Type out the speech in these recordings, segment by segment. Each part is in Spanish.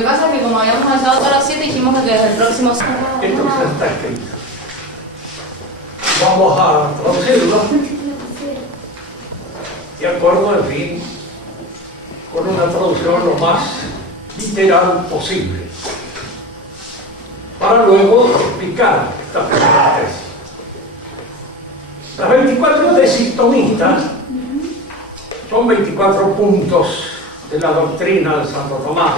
que pasa es que como habíamos avanzado hasta las 7, dijimos que desde el próximo... Esto ya está escrito. Vamos a traducirlo de acuerdo, en fin, con una traducción lo más literal posible, para luego explicar esta primera tesis. Las 24 tesis tomistas son 24 puntos de la doctrina de Santo Tomás,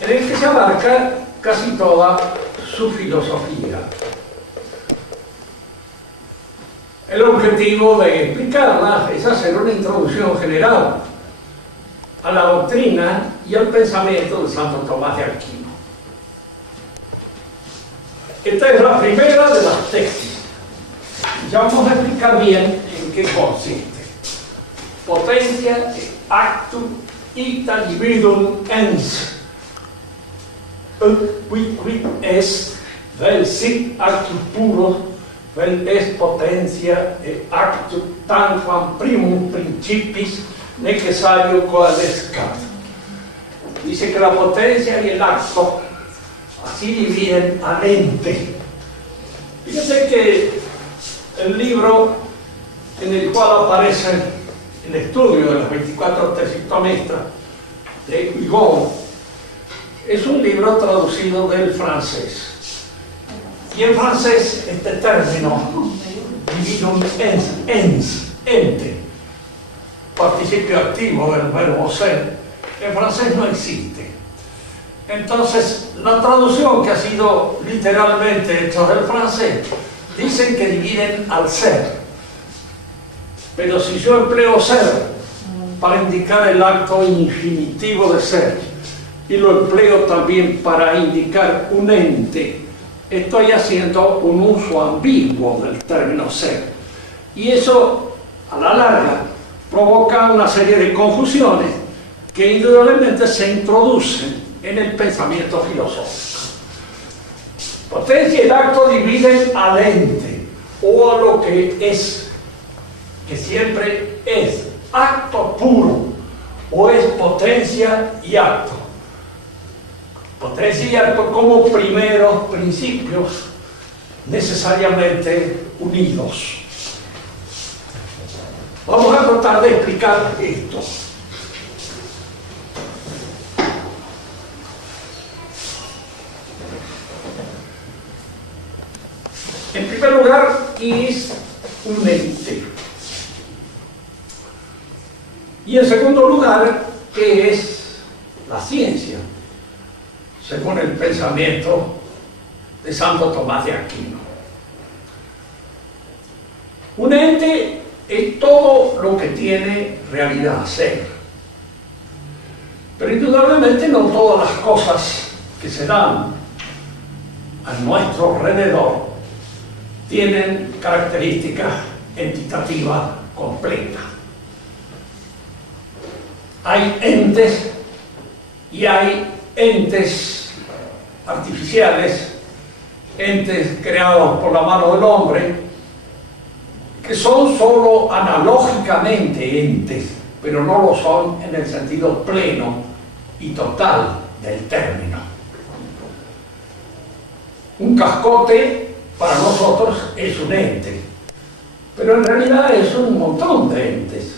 en el que se abarca casi toda su filosofía. El objetivo de explicarla es hacer una introducción general a la doctrina y al pensamiento de Santo Tomás de Aquino. Esta es la primera de las tesis. Ya vamos a explicar bien en qué consiste. Potentia actum ita dividum ens. Qui est vel sit actum puro, vel est potentia et actum tanquam primum principis necesario coalescat. Dice que la potencia y el acto así dividen al ente. Fíjense que el libro en el cual aparece el estudio de las 24 tesis tomistas de Huygón es un libro traducido del francés. Y en francés este término, dividum ens, ente, participio activo del verbo ser, en francés no existe. Entonces, la traducción que ha sido literalmente hecha del francés, dicen que dividen al ser. Pero si yo empleo ser para indicar el acto infinitivo de ser, y lo empleo también para indicar un ente, estoy haciendo un uso ambiguo del término ser. Y eso, a la larga, provoca una serie de confusiones que indudablemente se introducen en el pensamiento filosófico. Potencia y el acto dividen al ente, o a lo que es, que siempre es acto puro, o es potencia y acto. Potencia y acto como primeros principios necesariamente unidos. Vamos a tratar de explicar esto. En primer lugar, ¿qué es un ente? Y en segundo lugar, ¿qué es la ciencia? Según el pensamiento de Santo Tomás de Aquino. Un ente es todo lo que tiene realidad, ser. Pero indudablemente no todas las cosas que se dan a nuestro alrededor tienen características entitativas completas. Hay entes y hay entes artificiales, entes creados por la mano del hombre, que son solo analógicamente entes, pero no lo son en el sentido pleno y total del término. Un cascote para nosotros es un ente, pero en realidad es un montón de entes,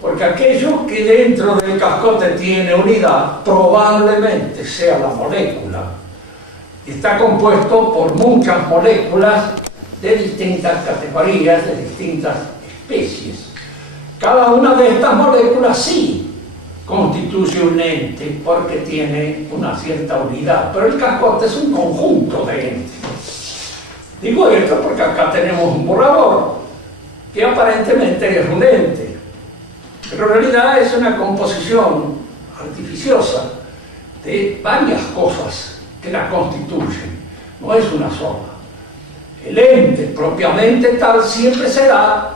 porque aquello que dentro del cascote tiene unidad probablemente sea la molécula. Está compuesto por muchas moléculas de distintas categorías, de distintas especies. Cada una de estas moléculas sí constituye un ente porque tiene una cierta unidad, pero el cascote es un conjunto de entes. Digo esto porque acá tenemos un borrador que aparentemente es un ente, pero en realidad es una composición artificiosa de varias cosas que la constituyen, no es una sola. El ente propiamente tal siempre será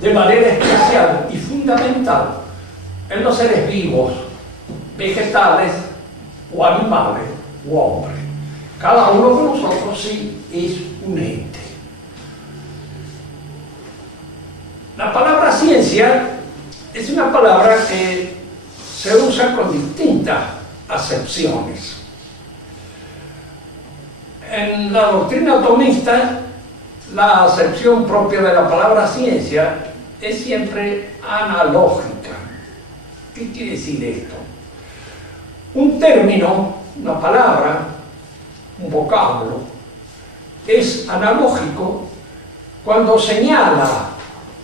de manera especial y fundamental en los seres vivos, vegetales o animales o hombres. Cada uno de nosotros sí es un ente. La palabra ciencia es una palabra que se usa con distintas acepciones. En la doctrina tomista, la acepción propia de la palabra ciencia es siempre analógica. ¿Qué quiere decir esto? Un término, una palabra, un vocablo, es analógico cuando señala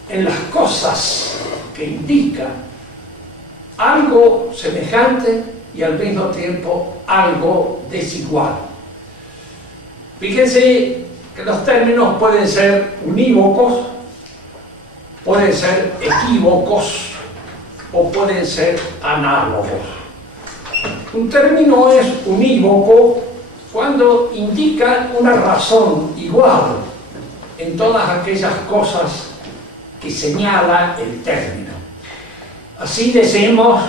en las cosas que indica algo semejante y al mismo tiempo algo desigual. Fíjense que los términos pueden ser unívocos, pueden ser equívocos o pueden ser análogos. Un término es unívoco cuando indica una razón igual en todas aquellas cosas que señala el término. Así decimos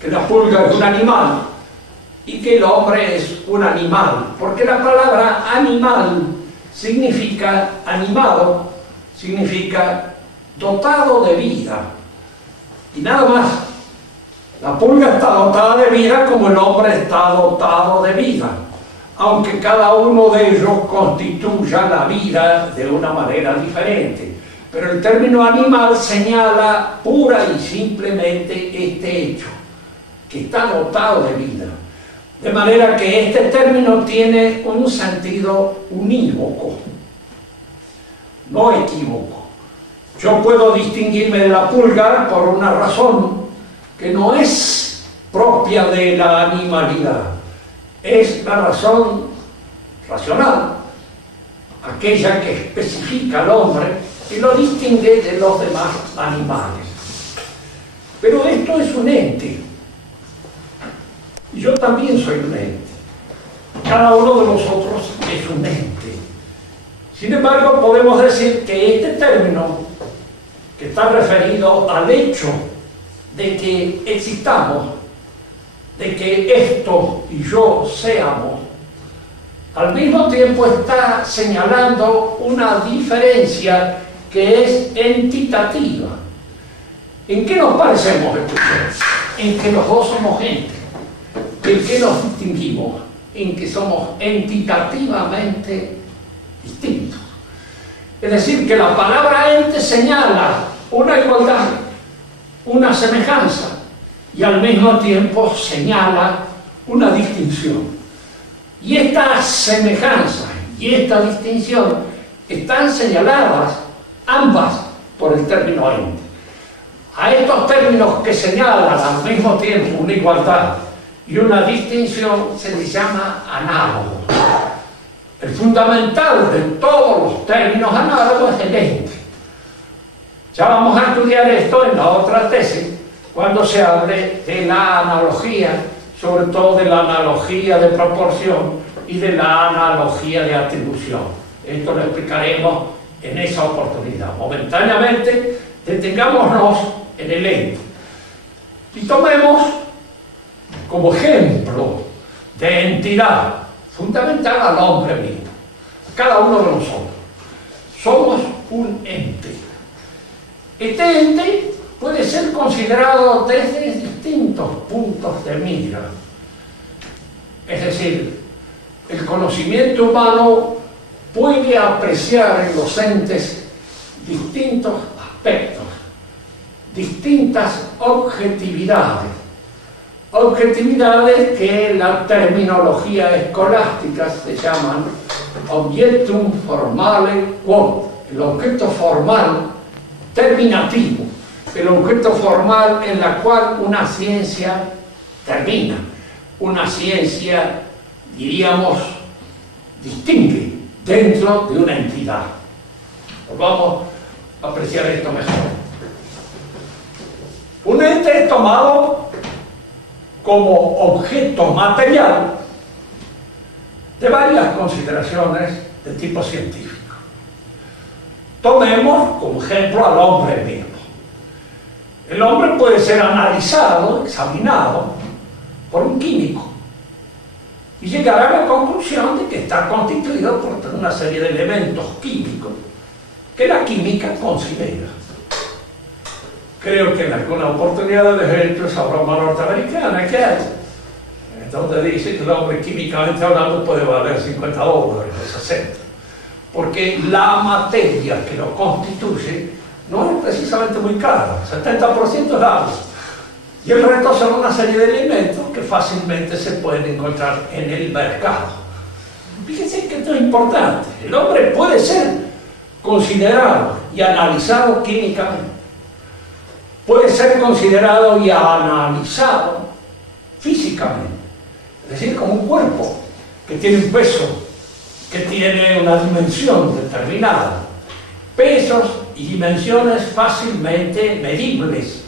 que la pulga es un animal y que el hombre es un animal, porque la palabra animal significa animado, significa dotado de vida, y nada más. La pulga está dotada de vida como el hombre está dotado de vida, aunque cada uno de ellos constituya la vida de una manera diferente. Pero el término animal señala pura y simplemente este hecho, que está dotado de vida. De manera que este término tiene un sentido unívoco, no equívoco. Yo puedo distinguirme de la pulga por una razón que no es propia de la animalidad. Es la razón racional, aquella que especifica al hombre y lo distingue de los demás animales. Pero esto es un ente. Y yo también soy un ente. Cada uno de nosotros es un ente. Sin embargo, podemos decir que este término, que está referido al hecho de que existamos, de que esto y yo seamos, al mismo tiempo está señalando una diferencia que es entitativa. ¿En qué nos parecemos, escuchen? En que los dos somos gente. ¿En qué nos distinguimos? En que somos entitativamente distintos. Es decir, que la palabra ente señala una igualdad, una semejanza, y al mismo tiempo señala una distinción. Y esta semejanza y esta distinción están señaladas ambas por el término ente. A estos términos que señalan al mismo tiempo una igualdad y una distinción se les llama análogos. El fundamental de todos los términos análogos es el ente. Ya vamos a estudiar esto en la otra tesis, cuando se hable de la analogía, sobre todo de la analogía de proporción y de la analogía de atribución. Esto lo explicaremos en esa oportunidad. Momentáneamente, detengámonos en el ente. Y tomemos como ejemplo de entidad fundamental al hombre mismo. Cada uno de nosotros. Somos un ente. Este ente puede ser considerado desde distintos puntos de mira. Es decir, el conocimiento humano puede apreciar en los entes distintos aspectos, distintas objetividades. Objetividades que en la terminología escolástica se llaman objectum formale quod, el objeto formal terminativo, el objeto formal en la cual una ciencia termina, una ciencia, diríamos, distingue dentro de una entidad. Vamos a apreciar esto mejor. Un ente es tomado como objeto material de varias consideraciones de tipo científico. Tomemos como ejemplo al hombre mismo. El hombre puede ser analizado, examinado por un químico y llegar a la conclusión de que está constituido por una serie de elementos químicos que la química considera. Creo que en alguna oportunidad de hecho esa broma norteamericana que hay. donde dice que el hombre químicamente hablando puede valer $50 o 60. Porque la materia que lo constituye no es precisamente muy cara, 70% es agua. Y el resto son una serie de elementos que fácilmente se pueden encontrar en el mercado. Fíjense que esto es importante. El hombre puede ser considerado y analizado químicamente. Puede ser considerado y analizado físicamente. Es decir, como un cuerpo que tiene un peso, que tiene una dimensión determinada. Pesos y dimensiones fácilmente medibles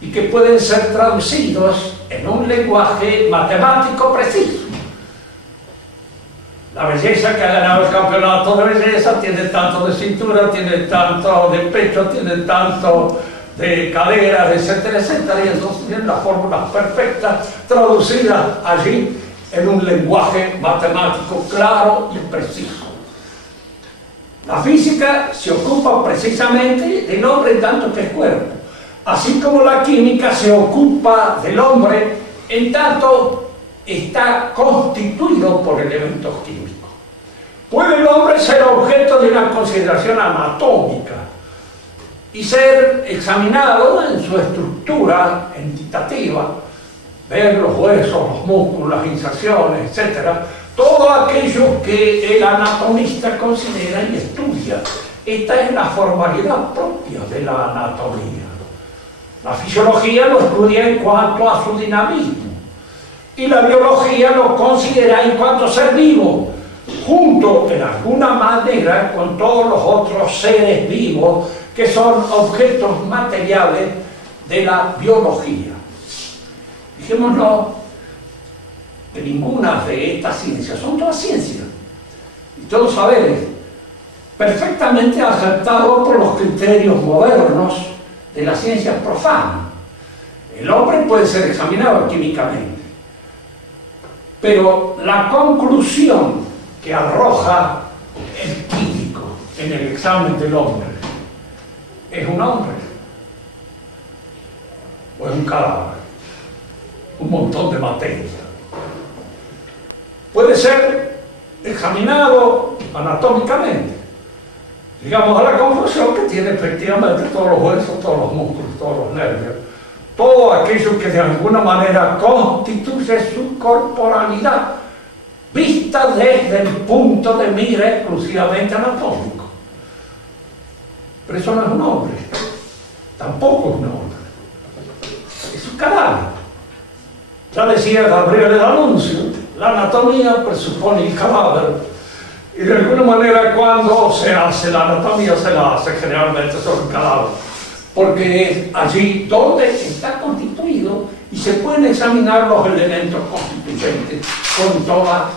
y que pueden ser traducidos en un lenguaje matemático preciso. La belleza que ha ganado el campeonato de belleza tiene tanto de cintura, tiene tanto de pecho, tiene tanto de caderas, etcétera, etcétera, y entonces tienen las fórmulas perfectas traducidas allí en un lenguaje matemático claro y preciso. La física se ocupa precisamente del hombre en tanto que es cuerpo, así como la química se ocupa del hombre en tanto está constituido por elementos químicos. ¿Puede el hombre ser objeto de una consideración anatómica y ser examinado en su estructura entitativa, ver los huesos, los músculos, las inserciones, etcétera? Todo aquello que el anatomista considera y estudia. Esta es la formalidad propia de la anatomía. La fisiología lo estudia en cuanto a su dinamismo y la biología lo considera en cuanto a ser vivo, junto en alguna manera con todos los otros seres vivos que son objetos materiales de la biología. Dijémoslo, que ninguna de estas ciencias, son todas ciencias y todos saberes perfectamente aceptados por los criterios modernos de las ciencias profanas. El hombre puede ser examinado químicamente, pero la conclusión que arroja el químico en el examen del hombre es un hombre o es un cadáver, un montón de materia. Puede ser examinado anatómicamente. Llegamos a la conclusión que tiene efectivamente todos los huesos, todos los músculos, todos los nervios, todo aquello que de alguna manera constituye su corporalidad, vista desde el punto de mira exclusivamente anatómico. Pero eso no es un hombre, tampoco es un hombre, es un cadáver. Ya decía Gabriel D'Annunzio, la anatomía presupone el cadáver. Y de alguna manera cuando se hace la anatomía se la hace generalmente sobre el cadáver, porque es allí donde está constituido y se pueden examinar los elementos constituyentes con toda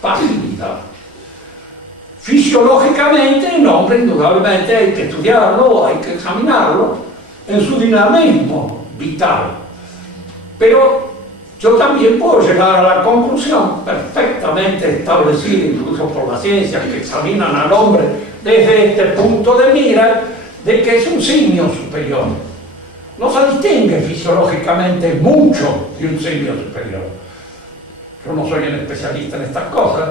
facilidad. Fisiológicamente el hombre indudablemente hay que estudiarlo, hay que examinarlo en su dinamismo vital, pero yo también puedo llegar a la conclusión perfectamente establecida incluso por las ciencias que examinan al hombre desde este punto de mira, de que es un simio superior. No se distingue fisiológicamente mucho de un simio superior. Yo no soy un especialista en estas cosas,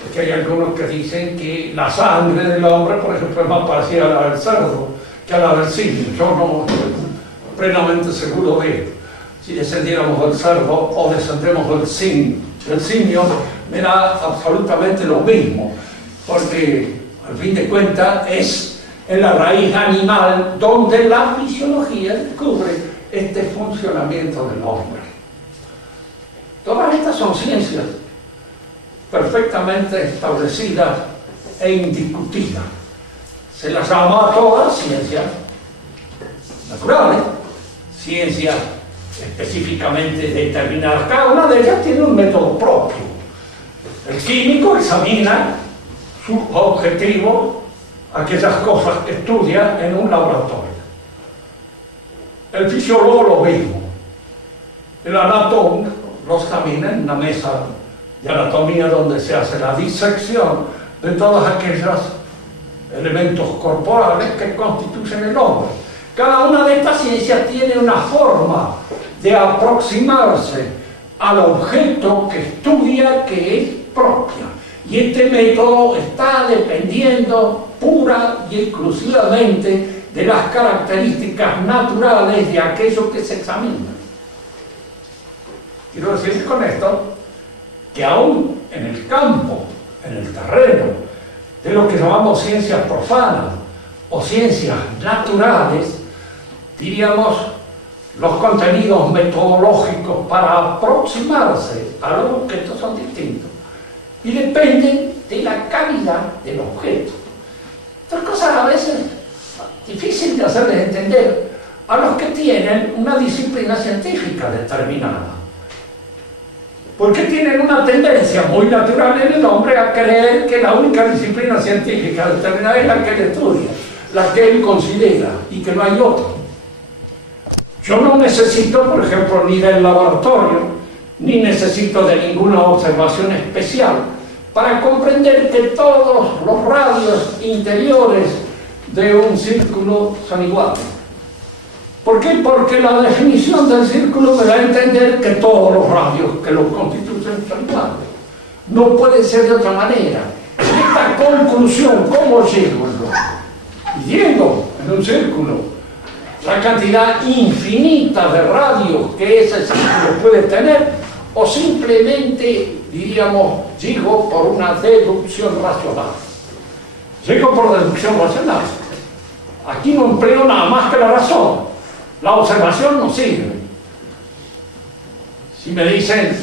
porque hay algunos que dicen que la sangre del hombre, por ejemplo, es más parecida a la del cerdo que a la del simio. Yo no estoy plenamente seguro de ello. Si descendiéramos del cerdo o descendemos del simio, me da absolutamente lo mismo, porque al fin de cuentas es en la raíz animal donde la fisiología descubre este funcionamiento del hombre. Todas estas son ciencias perfectamente establecidas e indiscutidas. Se las llama a todas ciencias naturales, ciencias específicamente determinadas. Cada una de ellas tiene un método propio. El químico examina su objetivo, aquellas cosas que estudia en un laboratorio. El fisiólogo lo mismo. El anatómico lo examina en una mesa de anatomía donde se hace la disección de todos aquellos elementos corporales que constituyen el hombre. Cada una de estas ciencias tiene una forma de aproximarse al objeto que estudia, que es propia. Y este método está dependiendo pura y exclusivamente de las características naturales de aquello que se examina. Quiero decir con esto que aún en el campo, en el terreno, de lo que llamamos ciencias profanas o ciencias naturales, diríamos, los contenidos metodológicos para aproximarse a los objetos son distintos y dependen de la calidad del objeto. Estas cosas a veces difíciles de hacerles entender a los que tienen una disciplina científica determinada, porque tienen una tendencia muy natural en el hombre a creer que la única disciplina científica determinada es la que él estudia, la que él considera, y que no hay otra. Yo no necesito, por ejemplo, ni del laboratorio, ni necesito de ninguna observación especial para comprender que todos los radios interiores de un círculo son iguales. ¿Por qué? Porque la definición del círculo me da a entender que todos los radios que lo constituyen son iguales. No puede ser de otra manera. Esta conclusión, ¿cómo llego yo? Llego en un círculo la cantidad infinita de radios que ese círculo puede tener, o simplemente, diríamos, llego por una deducción racional. Llego por deducción racional. Aquí no empleo nada más que la razón. La observación no sirve. Si me dicen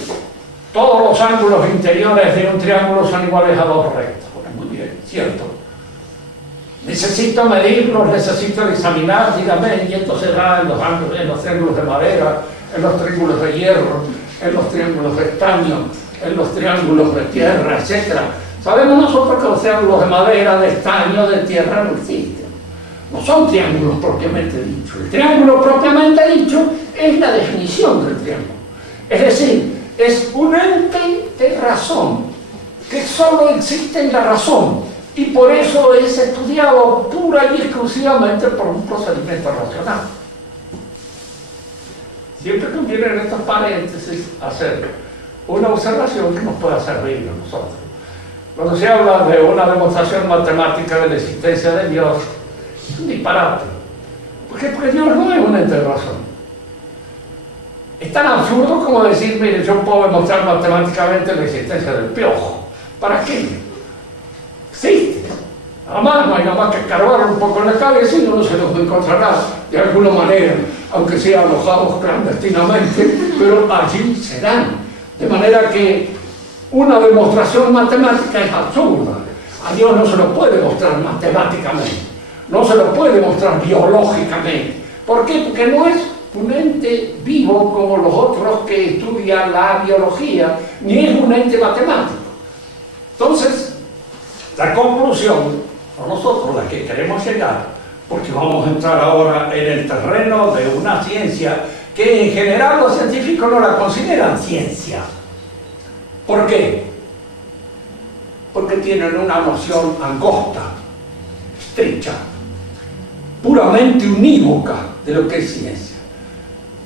todos los ángulos interiores de un triángulo son iguales a dos rectos, muy bien, cierto. Necesito medirlos, necesito examinar, dígame, y esto se da en los triángulos de madera, en los triángulos de hierro, en los triángulos de estaño, en los triángulos de tierra, etc. Sabemos nosotros que los triángulos de madera, de estaño, de tierra no existen. No son triángulos propiamente dichos. El triángulo propiamente dicho es la definición del triángulo. Es decir, es un ente de razón, que solo existe en la razón, y por eso es estudiado pura y exclusivamente por un procedimiento racional. Siempre conviene en estos paréntesis hacer una observación que nos pueda servir a nosotros. Cuando se habla de una demostración matemática de la existencia de Dios, es un disparate. ¿Por qué? Porque Dios no es un ente de razón. Es tan absurdo como decir, mire, yo puedo demostrar matemáticamente la existencia del piojo. ¿Para qué? Existe. Nada más, no hay nada más que escarbar un poco en la cabeza y uno se los encontrará de alguna manera, aunque sea alojados clandestinamente, pero allí se dan. De manera que una demostración matemática es absurda. A Dios no se lo puede mostrar matemáticamente, no se lo puede mostrar biológicamente. ¿Por qué? Porque no es un ente vivo como los otros que estudian la biología, ni es un ente matemático. Entonces, la conclusión, por nosotros la que queremos llegar, porque vamos a entrar ahora en el terreno de una ciencia que en general los científicos no la consideran ciencia. ¿Por qué? Porque tienen una noción angosta, estrecha, puramente unívoca de lo que es ciencia.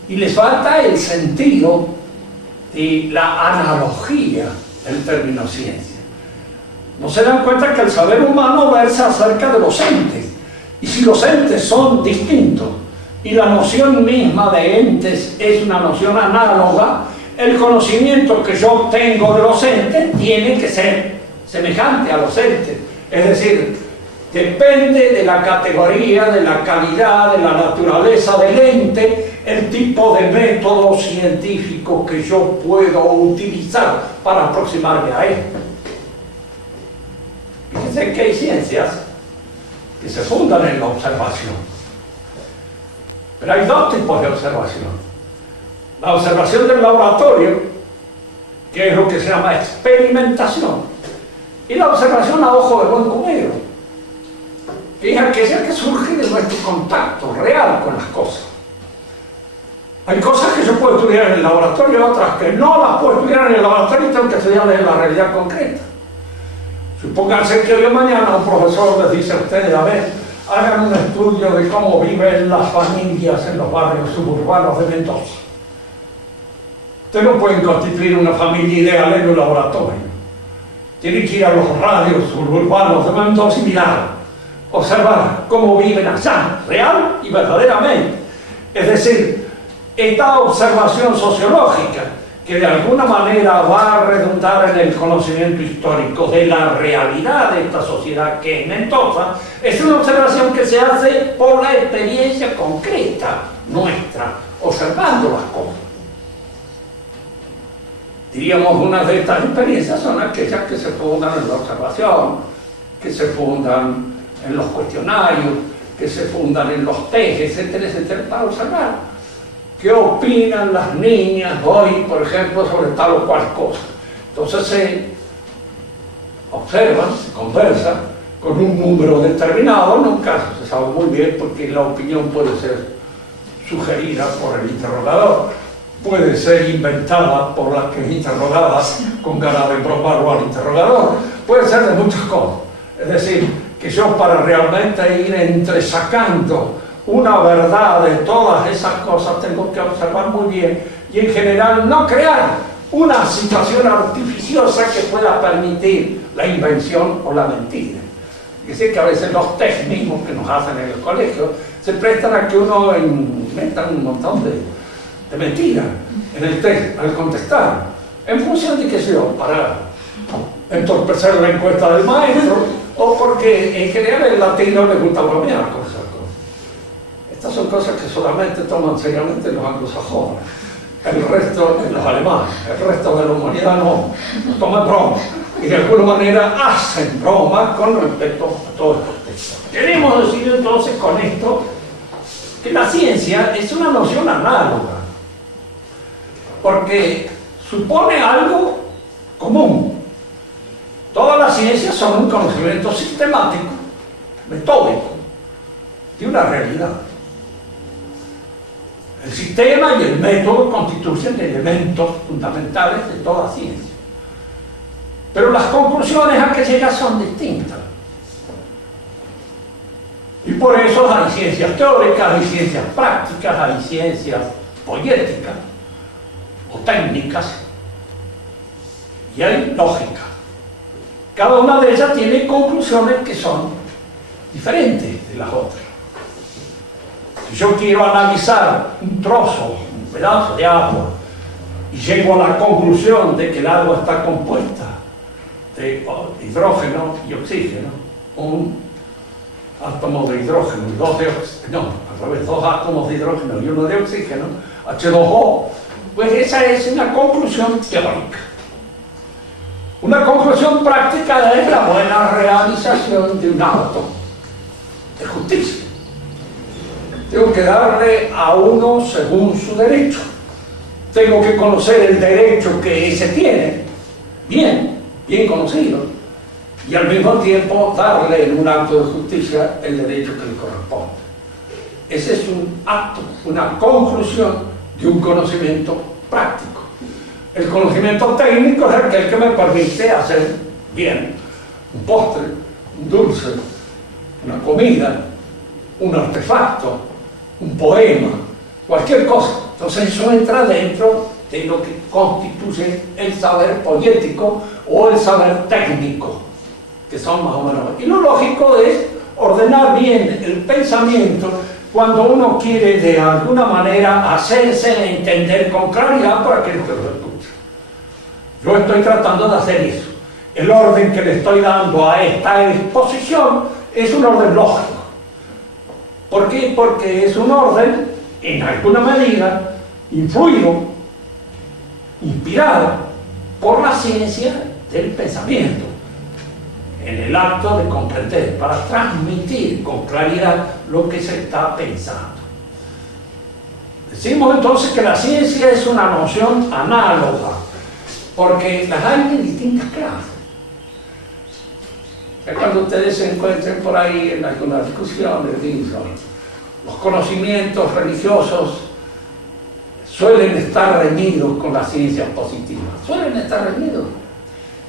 Y les falta el sentido de la analogía del término ciencia. No se dan cuenta que el saber humano versa acerca de los entes. Y si los entes son distintos y la noción misma de entes es una noción análoga, el conocimiento que yo tengo de los entes tiene que ser semejante a los entes. Es decir, depende de la categoría, de la calidad, de la naturaleza del ente, el tipo de método científico que yo puedo utilizar para aproximarme a él. Fíjense que hay ciencias que se fundan en la observación. Pero hay dos tipos de observación. La observación del laboratorio, que es lo que se llama experimentación, y la observación a ojo de buen cubero, que es aquella que surge de nuestro contacto real con las cosas. Hay cosas que yo puedo estudiar en el laboratorio, otras que no las puedo estudiar en el laboratorio y tengo que estudiarlas en la realidad concreta. Supónganse que hoy o mañana un profesor les dice a ustedes, a ver, hagan un estudio de cómo viven las familias en los barrios suburbanos de Mendoza. Ustedes no pueden constituir una familia ideal en un laboratorio. Tienen que ir a los radios urbanos de Mendoza y mirar, observar cómo viven allá, real y verdaderamente. Es decir, esta observación sociológica, que de alguna manera va a redundar en el conocimiento histórico de la realidad de esta sociedad que es Mendoza, es una observación que se hace por la experiencia concreta nuestra, observando las cosas. Diríamos, una de estas experiencias son aquellas que se fundan en la observación, que se fundan en los cuestionarios, que se fundan en los test, etcétera, etcétera, para observar qué opinan las niñas hoy, por ejemplo, sobre tal o cual cosa. Entonces se observa, se conversa con un número determinado, nunca se sabe muy bien porque la opinión puede ser sugerida por el interrogador, puede ser inventada por la que es interrogada con ganas de probarlo al interrogador, puede ser de muchas cosas. Es decir, que yo para realmente ir entresacando una verdad de todas esas cosas tengo que observar muy bien y en general no crear una situación artificiosa que pueda permitir la invención o la mentira. Es decir, que a veces los test mismos que nos hacen en el colegio se prestan a que uno inventa un montón de mentiras en el test al contestar, en función de, qué sé yo, para entorpecer la encuesta del maestro o porque en general el latino le gusta bromear con esas cosas. Estas son cosas que solamente toman seriamente los anglosajones, el resto, los alemanes, el resto de la humanidad no toman broma y de alguna manera hacen broma con respecto a todos estos textos. Queremos decir entonces con esto que la ciencia es una noción análoga, porque supone algo común. Todas las ciencias son un conocimiento sistemático, metódico, de una realidad. El sistema y el método constituyen elementos fundamentales de toda ciencia. Pero las conclusiones a que llega son distintas. Y por eso hay ciencias teóricas, hay ciencias prácticas, hay ciencias poéticas o técnicas y hay lógica. Cada una de ellas tiene conclusiones que son diferentes de las otras. Si yo quiero analizar un trozo, un pedazo de agua y llego a la conclusión de que el agua está compuesta de hidrógeno y oxígeno, un átomo de hidrógeno y dos de oxígeno, no, al revés, dos átomos de hidrógeno y uno de oxígeno, H2O, pues esa es una conclusión teórica. Una conclusión práctica es la buena realización de un acto de justicia. Tengo que darle a uno según su derecho. Tengo que conocer el derecho que ese tiene, bien conocido, y al mismo tiempo darle en un acto de justicia el derecho que le corresponde. Ese es un acto, una conclusión de un conocimiento práctico. El conocimiento técnico es aquel que me permite hacer bien un postre, un dulce, una comida, un artefacto, un poema, cualquier cosa. Entonces eso entra dentro de lo que constituye el saber poético o el saber técnico, que son más o menos. Y lo lógico es ordenar bien el pensamiento cuando uno quiere de alguna manera hacerse entender con claridad por aquello que lo escucha. Yo estoy tratando de hacer eso. El orden que le estoy dando a esta exposición es un orden lógico. ¿Por qué? Porque es un orden, en alguna medida, influido, inspirado por la ciencia del pensamiento, en el acto de comprender, para transmitir con claridad lo que se está pensando. Decimos entonces que la ciencia es una noción análoga, porque las hay de distintas clases. Cuando ustedes se encuentren por ahí en algunas discusiones, dicen, los conocimientos religiosos suelen estar reñidos con las ciencias positivas. Suelen estar reñidos.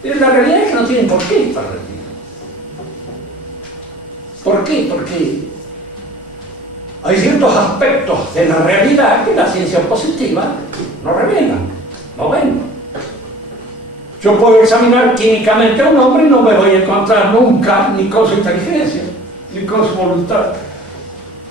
Pero la realidad es que no tienen por qué estar reñidos. ¿Por qué? Porque hay ciertos aspectos de la realidad que la ciencia positiva no revela. No ven. Yo puedo examinar químicamente a un hombre y no me voy a encontrar nunca ni con su inteligencia, ni con su voluntad,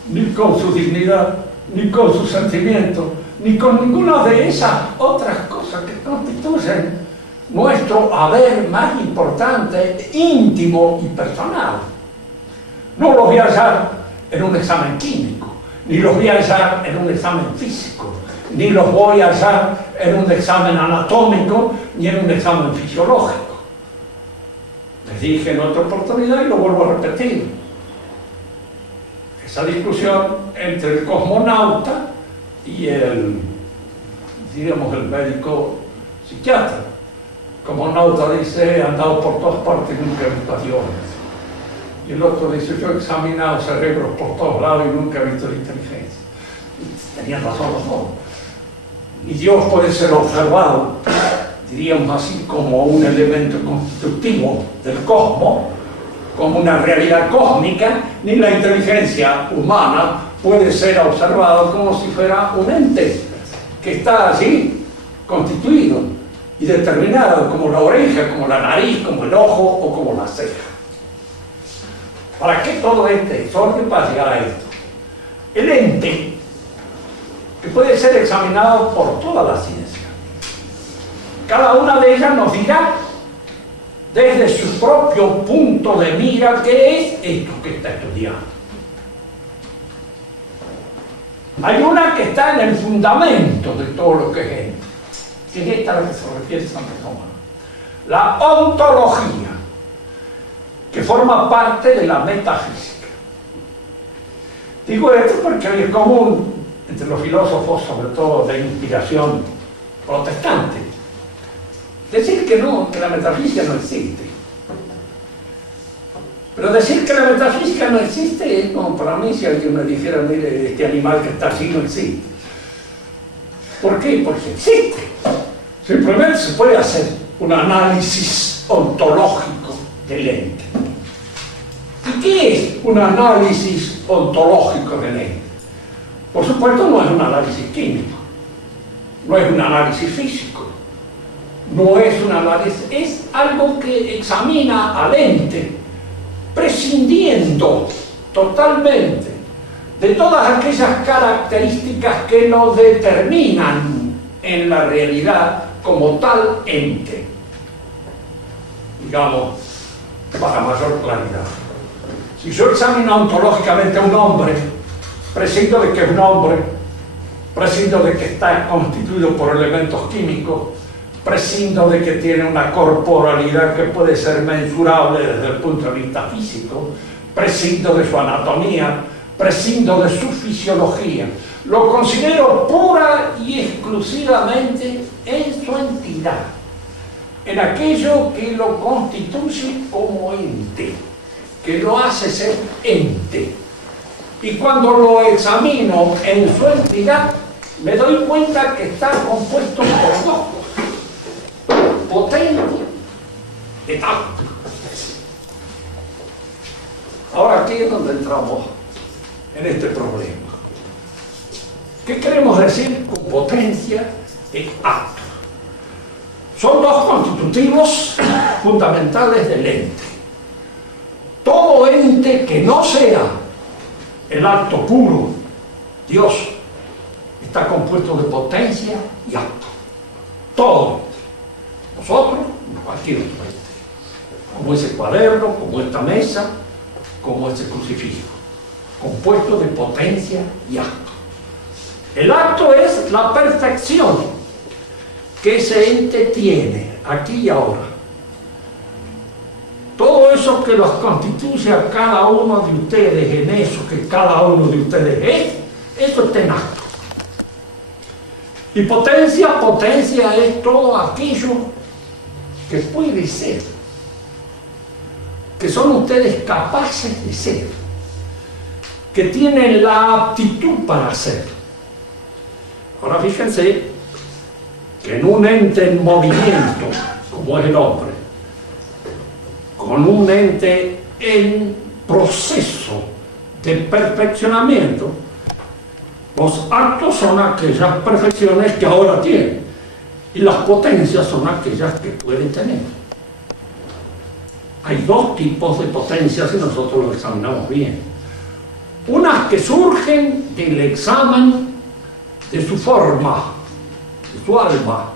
ni con su dignidad, ni con su sentimiento, ni con ninguna de esas otras cosas que constituyen nuestro haber más importante, íntimo y personal. No los voy a hallar en un examen químico, ni los voy a hallar en un examen físico, ni los voy a hallar en un examen anatómico, ni en un examen fisiológico. Les dije en otra oportunidad y lo vuelvo a repetir. Esa discusión entre el cosmonauta y el médico psiquiatra. El cosmonauta dice, he andado por todas partes y nunca he visto a Dios. Y el otro dice, yo he examinado cerebros por todos lados y nunca he visto la inteligencia. Y tenían razón los dos. Y Dios puede ser observado, diríamos así, como un elemento constitutivo del cosmos, como una realidad cósmica, ni la inteligencia humana puede ser observado como si fuera un ente que está allí constituido y determinado, como la oreja, como la nariz, como el ojo o como la ceja. ¿Para qué todo este desorden para llegar a esto? El ente, que puede ser examinado por toda la ciencia, cada una de ellas nos dirá desde su propio punto de mira qué es esto que está estudiando. Hay una que está en el fundamento de todo lo que es ente, que es esta a la que se refiere Santo Tomás, la ontología, que forma parte de la metafísica. Digo esto porque hoy es común entre los filósofos, sobre todo de inspiración protestante, decir que no, que la metafísica no existe. Pero decir que la metafísica no existe es como para mí si alguien me dijera, mire, este animal que está así no existe. ¿Por qué? Porque existe. Simplemente se puede hacer un análisis ontológico del ente. ¿Y qué es un análisis ontológico del ente? Por supuesto no es un análisis químico, no es un análisis físico, no es un análisis, es algo que examina al ente, prescindiendo totalmente de todas aquellas características que lo determinan en la realidad como tal ente. Digamos, para mayor claridad. Si yo examino ontológicamente a un hombre, prescindo de que es un hombre, prescindo de que está constituido por elementos químicos, prescindo de que tiene una corporalidad que puede ser mensurable desde el punto de vista físico, prescindo de su anatomía, prescindo de su fisiología. Lo considero pura y exclusivamente en su entidad, en aquello que lo constituye como ente, que lo hace ser ente. Y cuando lo examino en su entidad, me doy cuenta que está compuesto por dos cosas: potencia y tacto. Ahora aquí es donde entramos en este problema. ¿Qué queremos decir con potencia y acto? Son dos constitutivos fundamentales del ente. Todo ente que no sea el acto puro, Dios, está compuesto de potencia y acto. Todo. Nosotros, cualquier otro ente. Como ese cuaderno, como esta mesa, como ese crucifijo. Compuesto de potencia y acto. El acto es la perfección que ese ente tiene, aquí y ahora. Todo eso que los constituye a cada uno de ustedes, en eso que cada uno de ustedes es, eso está en acto. Y potencia es todo aquello que puede ser, que son ustedes capaces de ser, que tienen la aptitud para ser. Ahora fíjense que en un ente en movimiento, como es el hombre, con un ente en proceso de perfeccionamiento, los actos son aquellas perfecciones que ahora tiene. y las potencias son aquellas que pueden tener. Hay dos tipos de potencias y nosotros lo examinamos bien. Unas que surgen del examen de su forma, de su alma,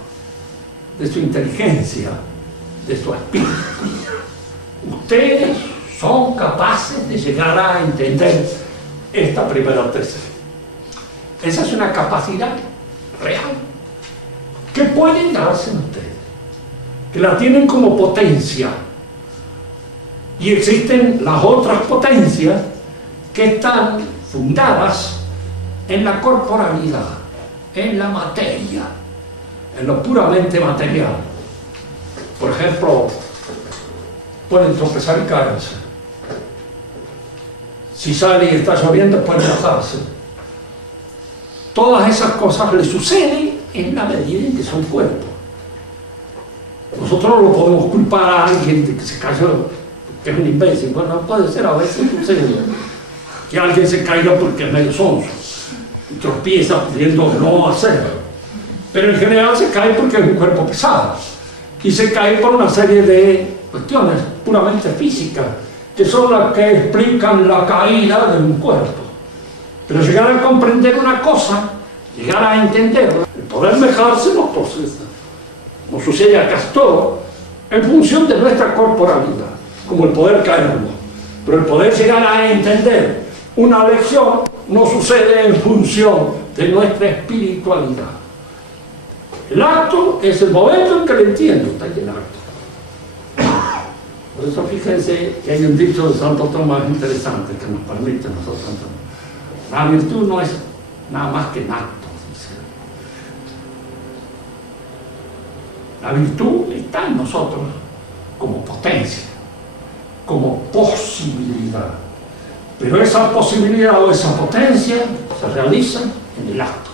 de su inteligencia, de su espíritu. Ustedes son capaces de llegar a entender esta primera tesis. Esa es una capacidad real que pueden darse ustedes, que la tienen como potencia. Y existen las otras potencias que están fundadas en la corporalidad, en la materia, en lo puramente material. Por ejemplo, pueden tropezar y caerse. Si sale y está lloviendo, pueden mojarse. Todas esas cosas le suceden en la medida en que son cuerpos. Nosotros no lo podemos culpar a alguien de que se cayó, que es un imbécil. Bueno, no puede ser, a veces sucede que alguien se caiga porque es medio sonso y tropieza pudiendo no hacerlo. Pero en general se cae porque es un cuerpo pesado y se cae por una serie de cuestiones puramente físicas que son las que explican la caída de un cuerpo. Pero llegar a comprender una cosa, llegar a entenderla, el poder mejarse nos procesa, nos sucede a casi todo en función de nuestra corporalidad, como el poder caernos. Pero el poder llegar a entender una lección nos sucede en función de nuestra espiritualidad. El acto es el momento en que lo entiendo, está ahí el acto. Por eso fíjense que hay un dicho de Santo Tomás interesante que nos permite a nosotros entender. La virtud no es nada más que un acto. La virtud está en nosotros como potencia, como posibilidad. Pero esa posibilidad o esa potencia se realiza en el acto.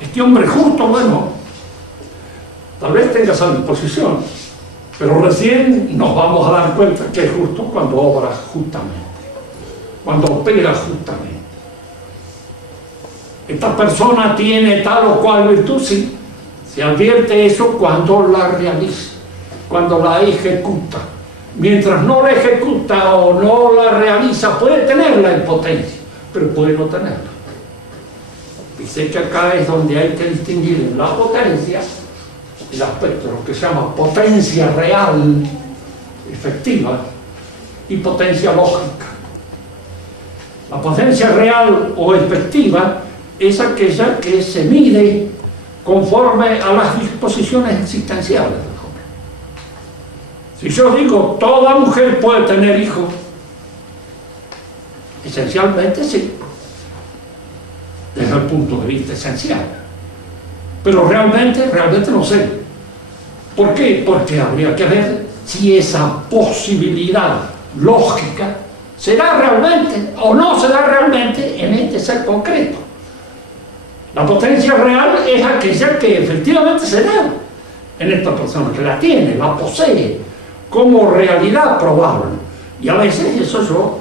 Este hombre justo, bueno, tal vez tenga esa disposición, pero recién nos vamos a dar cuenta que es justo cuando obra justamente, cuando opera justamente. Esta persona tiene tal o cual virtud, sí, se advierte eso cuando la realiza, cuando la ejecuta. Mientras no la ejecuta o no la realiza, puede tenerla en potencia, pero puede no tenerla. Dice que acá es donde hay que distinguir en la potencia el aspecto de lo que se llama potencia real, efectiva, y potencia lógica. La potencia real o efectiva es aquella que se mide conforme a las disposiciones existenciales del hombre. Si yo digo, toda mujer puede tener hijos, esencialmente sí, desde el punto de vista esencial. Pero realmente no sé. ¿Por qué? Porque habría que ver si esa posibilidad lógica se da realmente o no se da realmente en este ser concreto. La potencia real es aquella que efectivamente se da en esta persona, que la tiene, la posee como realidad probable. Y a veces eso yo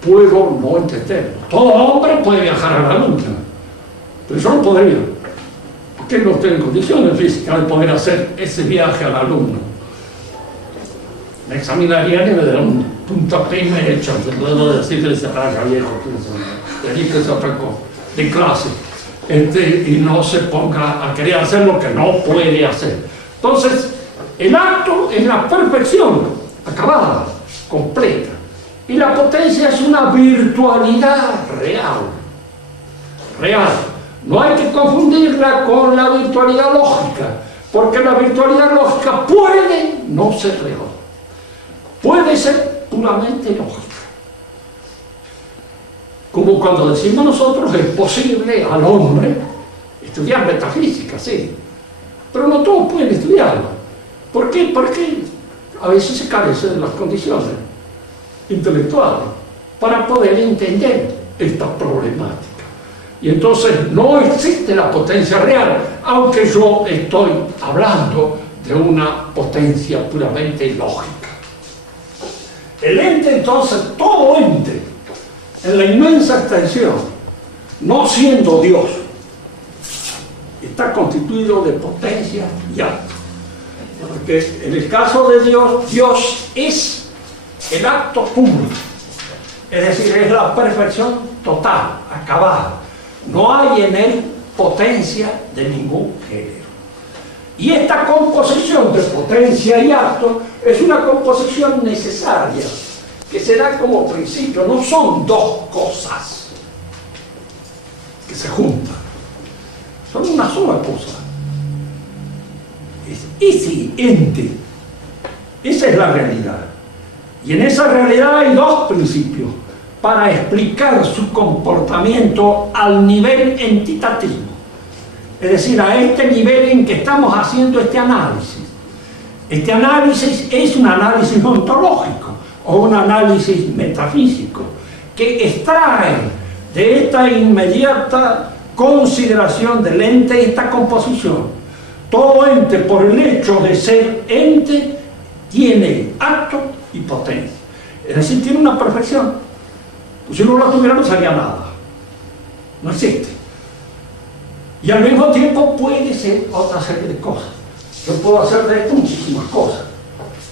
puedo no entenderlo. Todo hombre puede viajar a la luna, pero yo no podría, porque no tengo condiciones físicas de poder hacer ese viaje a la luna. Me examinarían y me darían un puntapié y me echan, te puedo decir que se raja viejo, dedíquese a otra cosa, de clase, y no se ponga a querer hacer lo que no puede hacer. Entonces, el acto es la perfección acabada, completa, y la potencia es una virtualidad real. No hay que confundirla con la virtualidad lógica, porque la virtualidad lógica puede no ser real, puede ser puramente lógica. Como cuando decimos nosotros, es posible al hombre estudiar metafísica, sí, pero no todos pueden estudiarla. ¿Por qué? Porque a veces se carece de las condiciones intelectuales para poder entender esta problemática. Y entonces no existe la potencia real, aunque yo estoy hablando de una potencia puramente lógica. El ente, entonces, todo ente, en la inmensa extensión, no siendo Dios, está constituido de potencia y acto. Porque en el caso de Dios, Dios es el acto puro, es decir, es la perfección total, acabada. No hay en él potencia de ningún género. Y esta composición de potencia y acto es una composición necesaria, que se da como principio, no son dos cosas que se juntan, son una sola cosa. Es ese ente, esa es la realidad. Y en esa realidad hay dos principios para explicar su comportamiento al nivel entitativo. Es decir, a este nivel en que estamos haciendo este análisis. Este análisis es un análisis ontológico o un análisis metafísico que extrae de esta inmediata consideración del ente esta composición. Todo ente, por el hecho de ser ente, tiene acto y potencia. Es decir, tiene una perfección. Pues si no la tuviera, no sería nada. No existe. Y al mismo tiempo puede ser otra serie de cosas. Yo puedo hacer de esto muchísimas cosas.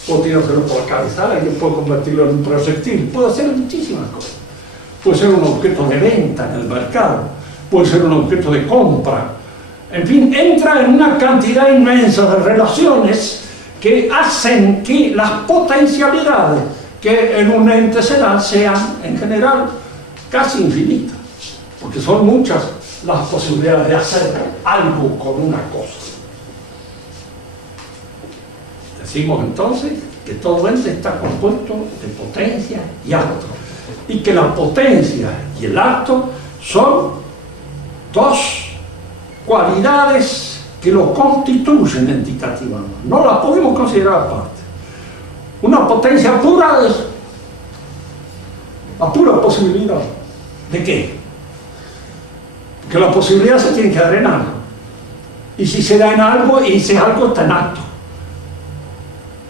Puedo tirárselo por la cabeza, yo puedo convertirlo en un proyectil, puedo hacer muchísimas cosas. Puede ser un objeto de venta en el mercado, puede ser un objeto de compra. En fin, entra en una cantidad inmensa de relaciones que hacen que las potencialidades que en un ente se dan sean, en general, casi infinitas. Porque son muchas las posibilidades de hacer algo con una cosa. Decimos entonces que todo ente está compuesto de potencia y acto, y que la potencia y el acto son dos cualidades que lo constituyen entitativamente. No las podemos considerar aparte. Una potencia pura es la pura posibilidad. ¿De qué? Que la posibilidad se tiene que dar en algo. Y si se da en algo, ese algo está en acto.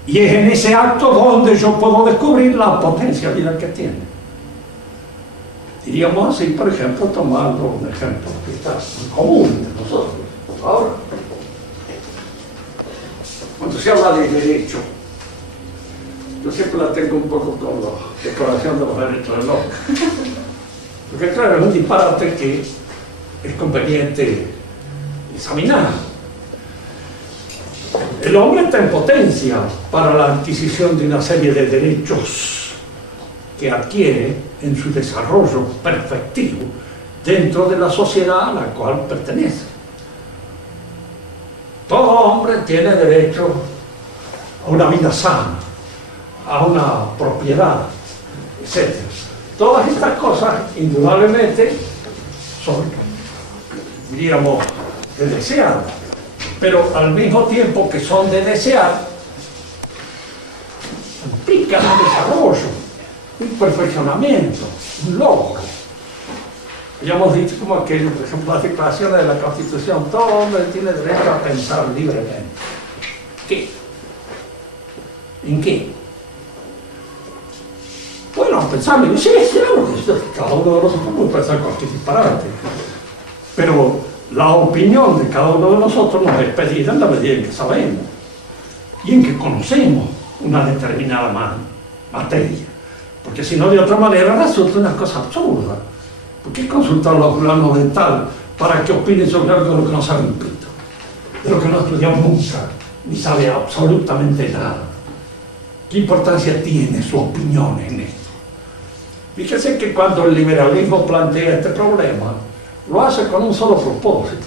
Y es en ese acto donde yo puedo descubrir la potencialidad que tiene. Diríamos así, por ejemplo, tomando un ejemplo que está muy común entre nosotros ahora. Cuando se habla de derecho, yo siempre la tengo un poco con la Declaración de los Derechos del Hombre. Porque claro, es un disparate que es conveniente examinar. El hombre está en potencia para la adquisición de una serie de derechos que adquiere en su desarrollo perfectivo dentro de la sociedad a la cual pertenece. Todo hombre tiene derecho a una vida sana, a una propiedad, etc. Todas estas cosas, indudablemente, son, diríamos, de desear, pero al mismo tiempo que son de desear, implican un desarrollo, un perfeccionamiento, un logro. Ya hemos dicho como aquello, por ejemplo, las declaraciones de la Constitución, todo hombre tiene derecho a pensar libremente. ¿Qué? ¿En qué? Bueno, pensar libre, sí, claro, cada uno de nosotros puede pensar cualquier disparate, pero la opinión de cada uno de nosotros nos es pedida en la medida en que sabemos y en que conocemos una determinada materia. Porque si no, de otra manera resulta una cosa absurda. ¿Por qué consultar a los fulanos de tal para que opinen sobre algo de lo que no saben un pito? De lo que no estudiamos nunca, ni sabe absolutamente nada. ¿Qué importancia tiene su opinión en esto? Fíjese que cuando el liberalismo plantea este problema, lo hace con un solo propósito,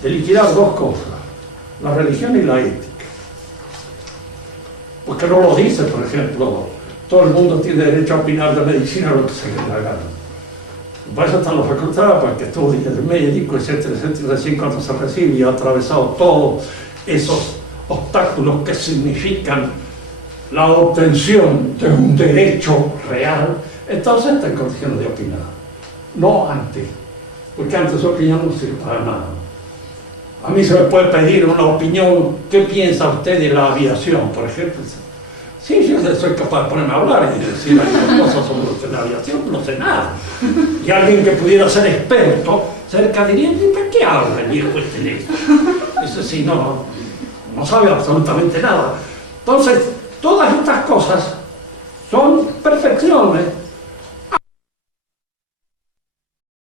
de liquidar dos cosas, la religión y la ética. Porque no lo dice, por ejemplo, todo el mundo tiene derecho a opinar de medicina lo que se le da gana. Para eso están las facultades, para que estudie el médico, etcétera, etcétera. Recién cuando se recibe y ha atravesado todos esos obstáculos que significan la obtención de un derecho real, entonces está en condiciones de opinar. No antes, porque antes su opinión no sirve para nada. A mí se me puede pedir una opinión, ¿qué piensa usted de la aviación, por ejemplo? Sí, yo soy capaz de ponerme a hablar y decir algunas cosas sobre la aviación, no sé nada. Y alguien que pudiera ser experto cerca diría, ¿para qué qué habla el viejo este negro? Ese sí, no sabe absolutamente nada. Entonces, todas estas cosas son perfecciones